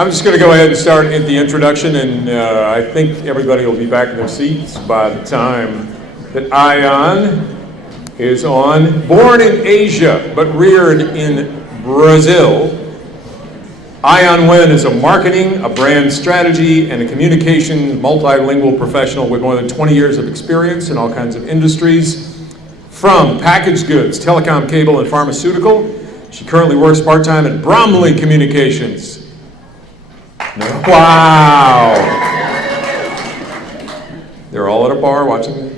I'm just going to go ahead and start at the introduction, and I think everybody will be back in their seats by the time that Ayon is on. Born in Asia, but reared in Brazil, Ayon Wen is a marketing, a brand strategy, and a communication multilingual professional with more than 20 years of experience in all kinds of industries. From packaged goods, telecom, cable, and pharmaceutical, she currently works part-time at Bromley Communications. Wow! They're all at a bar watching me.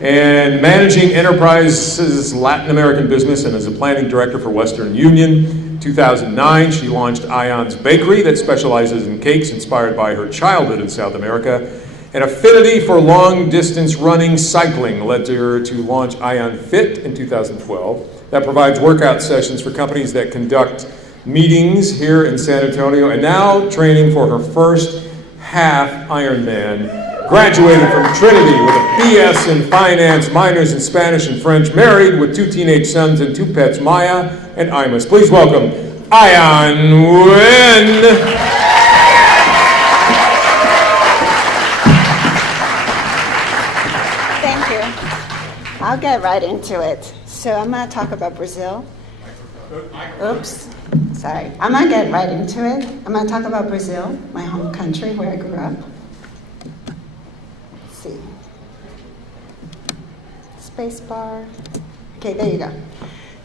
And managing Enterprise's Latin American business and as a planning director for Western Union. 2009, she launched Ayon's Bakery that specializes in cakes inspired by her childhood in South America. An affinity for long-distance running cycling led to her to launch Ayon Fit in 2012 that provides workout sessions for companies that conduct meetings here in San Antonio, and now training for her first half Ironman. Graduated from Trinity with a BS in finance, minors in Spanish and French, married with 2 teenage sons and 2 pets, Maya and Imus. Please welcome Ayon Wen. I'll get right into it. So I'm going to talk about Brazil. Oops, sorry. I'm going to get right into it. I'm going to talk about Brazil, my home country where I grew up. Let's see. Space bar. Okay, there you go.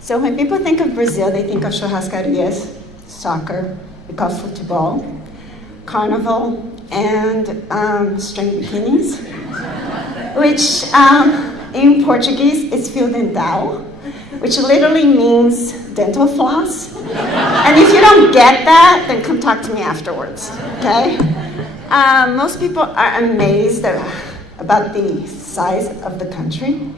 So when people think of Brazil, they think of churrascarias, soccer, we call futebol, carnival, and string bikinis, which in Portuguese is fio dental, which literally means dental floss. And if you don't get that, then come talk to me afterwards, okay? Most people are amazed about the size of the country.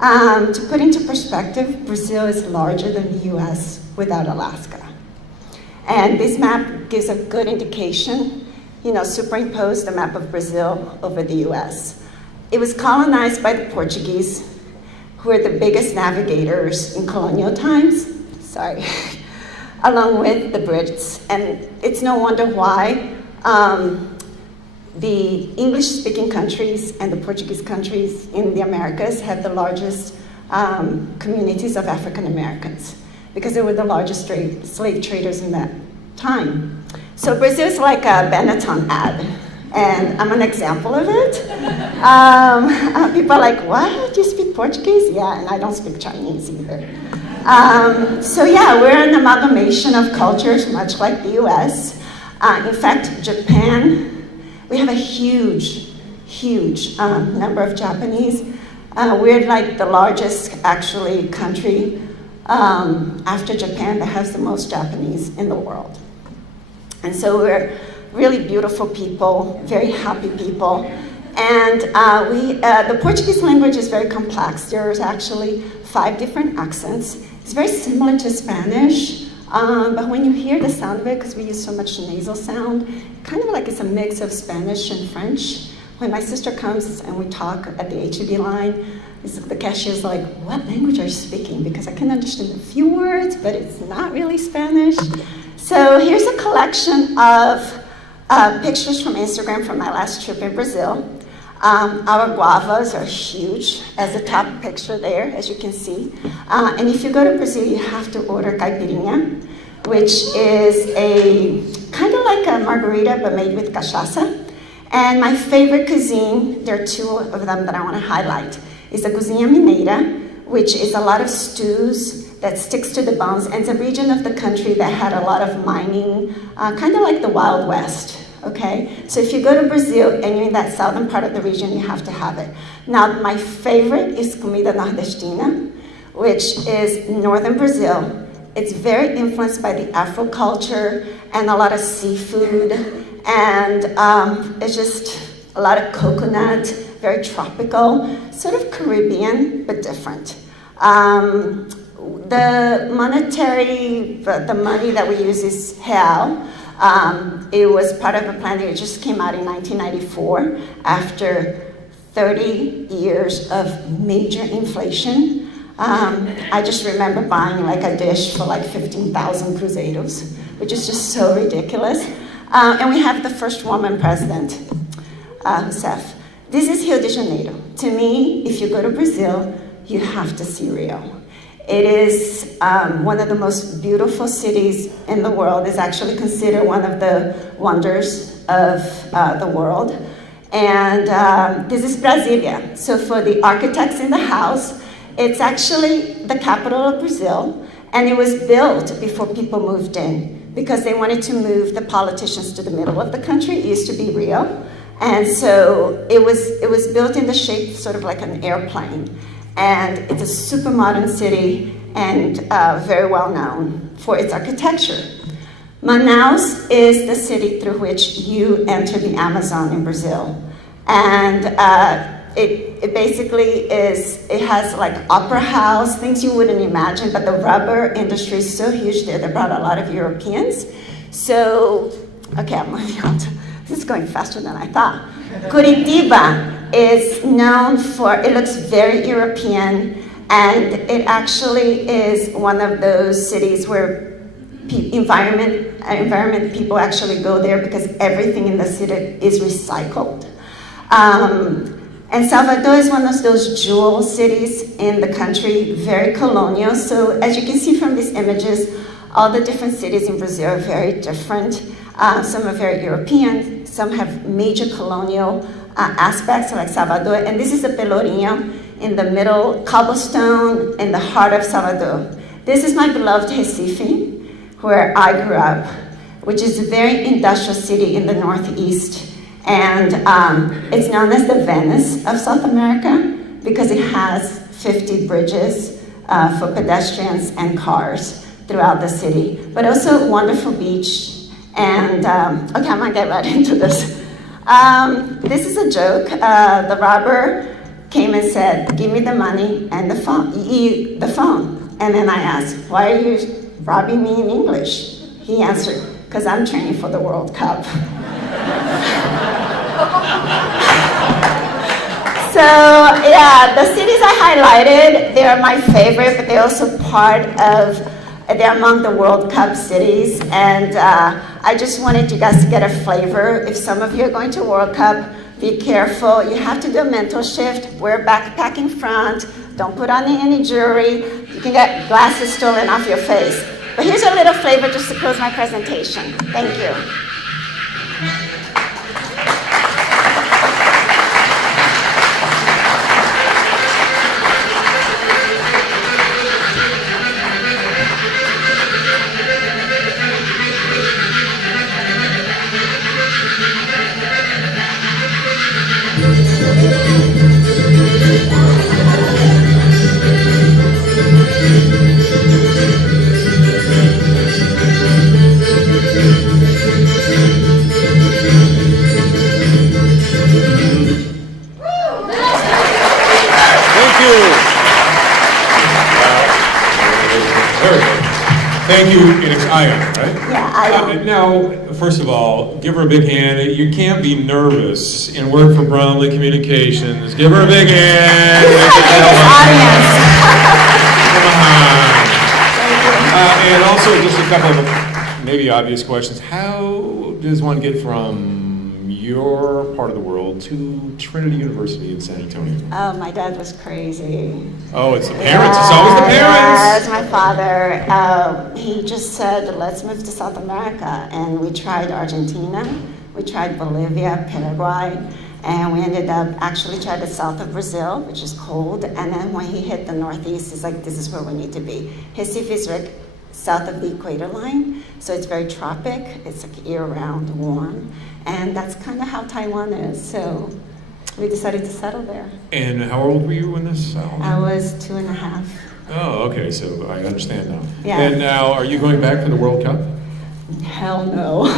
To put into perspective, Brazil is larger than the US without Alaska. And this map gives a good indication, superimpose the map of Brazil over the US. It was colonized by the Portuguese, who were the biggest navigators in colonial times, along with the Brits. And it's no wonder why the English-speaking countries and the Portuguese countries in the Americas had the largest communities of African Americans, because they were the largest slave traders in that time. So Brazil is like a Benetton ad. And I'm an example of it. People are like, what? You speak Portuguese? Yeah, and I don't speak Chinese either. So yeah, we're an amalgamation of cultures, much like the US. In fact, Japan, we have a huge number of Japanese. We're like the largest, actually, country after Japan that has the most Japanese in the world. And so we're really beautiful people, very happy people. And the Portuguese language is very complex. There's actually 5 different accents. It's very similar to Spanish, but when you hear the sound of it, because we use so much nasal sound, kind of like it's a mix of Spanish and French. When my sister comes and we talk at the HEB line, the cashier's like, what language are you speaking? Because I can understand a few words, but it's not really Spanish. So here's a collection of pictures from Instagram from my last trip in Brazil. Our guavas are huge, as the top picture there, as you can see. And if you go to Brazil, you have to order caipirinha, which is a kind of like a margarita, but made with cachaça. And my favorite cuisine, there are 2 of them that I want to highlight, is the Cozinha Mineira, which is a lot of stews that sticks to the bones, and it's a region of the country that had a lot of mining, kind of like the Wild West. Okay, so if you go to Brazil and you're in that southern part of the region, you have to have it. Now, my favorite is comida nordestina, which is northern Brazil. It's very influenced by the Afro culture and a lot of seafood, and it's just a lot of coconut, very tropical, sort of Caribbean, but different. The money that we use is real. It was part of a plan that just came out in 1994 after 30 years of major inflation. I just remember buying like a dish for like 15,000 cruzeiros, which is just so ridiculous. And we have the first woman president, Rousseff. This is Rio de Janeiro. To me, if you go to Brazil, you have to see Rio. It is one of the most beautiful cities in the world. It's actually considered one of the wonders of the world. And this is Brasilia. So for the architects in the house, it's actually the capital of Brazil. And it was built before people moved in because they wanted to move the politicians to the middle of the country. It used to be Rio. And so it was built in the shape sort of like an airplane. And it's a super modern city and very well known for its architecture. Manaus is the city through which you enter the Amazon in Brazil. And it basically it has like opera house, things you wouldn't imagine, but the rubber industry is so huge there, they brought a lot of Europeans. So, okay, I'm moving on to, this is going faster than I thought. Curitiba is known for, it looks very European, and it actually is one of those cities where environment people actually go there because everything in the city is recycled. And Salvador is one of those jewel cities in the country, very colonial. So as you can see from these images, all the different cities in Brazil are very different. Some are very European, some have major colonial aspects like Salvador. And this is the Pelourinho in the middle, cobblestone in the heart of Salvador. This is my beloved Recife, where I grew up, which is a very industrial city in the Northeast. And it's known as the Venice of South America because it has 50 bridges for pedestrians and cars throughout the city, but also a wonderful beach. And okay, I'm gonna get right into this. This is a joke. The robber came and said, "Give me the money and the phone." And then I asked, "Why are you robbing me in English?" He answered, "Because I'm training for the World Cup." So yeah, the cities I highlighted, they're my favorite, but they're also they're among the World Cup cities. And I just wanted you guys to get a flavor. If some of you are going to World Cup, be careful. You have to do a mental shift. Wear a backpack in front. Don't put on any jewelry. You can get glasses stolen off your face. But here's a little flavor just to close my presentation. Thank you. Thank you, and it's Ayon, right? Yeah, Ayon. Now, first of all, give her a big hand. You can't be nervous and work for Brownlee Communications. Give her a big hand. And also, just a couple of maybe obvious questions. How does one get from your part of the world to Trinity University in San Antonio? Oh, my dad was crazy. Oh, it's the parents. It's always the parents. Yeah, it's my father. He just said, let's move to South America. And we tried Argentina, we tried Bolivia, Paraguay, and we ended up actually trying the south of Brazil, which is cold. And then when he hit the Northeast, he's like, this is where we need to be. Recife is right south of the equator line, so it's very tropic. It's like year-round warm. And that's kind of how Taiwan is. So we decided to settle there. And how old were you when this happened? I was 2.5. Oh, okay, so I understand now. Yeah. And now, are you going back for the World Cup? Hell no.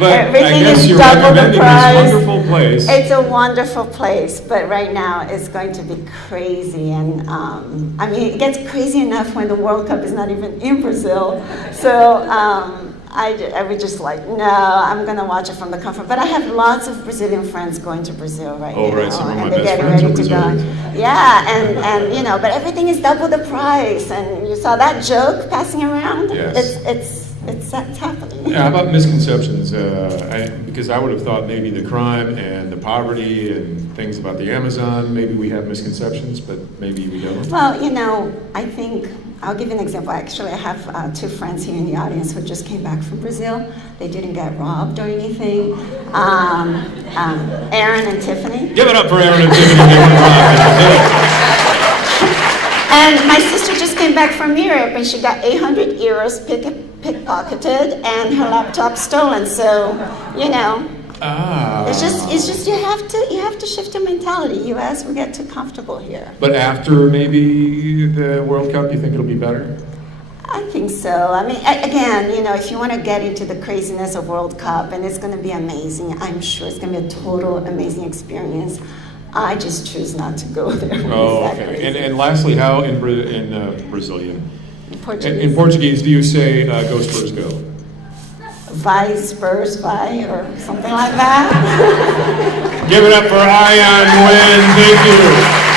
But Everything I guess is you're double the recommending price. this wonderful place. It's a wonderful place, but right now it's going to be crazy. And I mean, it gets crazy enough when the World Cup is not even in Brazil. So I would just like, no, I'm going to watch it from the comfort. But I have lots of Brazilian friends going to Brazil right now. Oh, right, some of my and they're best getting friends ready are to go. Brazilians. Yeah, and you know, but everything is double the price. And you saw that joke passing around? Yes. it's happening. Yeah, how about misconceptions? Because I would have thought maybe the crime and the poverty and things about the Amazon, maybe we have misconceptions, but maybe we don't. Well, you know, I think, I'll give you an example. Actually, I have two friends here in the audience who just came back from Brazil. They didn't get robbed or anything. Aaron and Tiffany. Give it up for Aaron and Tiffany. They weren't robbed. And my sister just came back from Europe and she got 800 euros pickpocketed and her laptop stolen. So, you know, it's just you have to shift your mentality. U.S. we get too comfortable here. But after maybe the World Cup, you think it'll be better? I think so. I mean, again, you know, if you want to get into the craziness of World Cup, and it's going to be amazing. I'm sure it's going to be a total amazing experience. I just choose not to go there. Oh, okay. And lastly, how in Brazilian? In In Portuguese, do you say "Go Spurs, go"? Vai Spurs, vai, or something like that. Give it up for Ayon Wen. Thank you.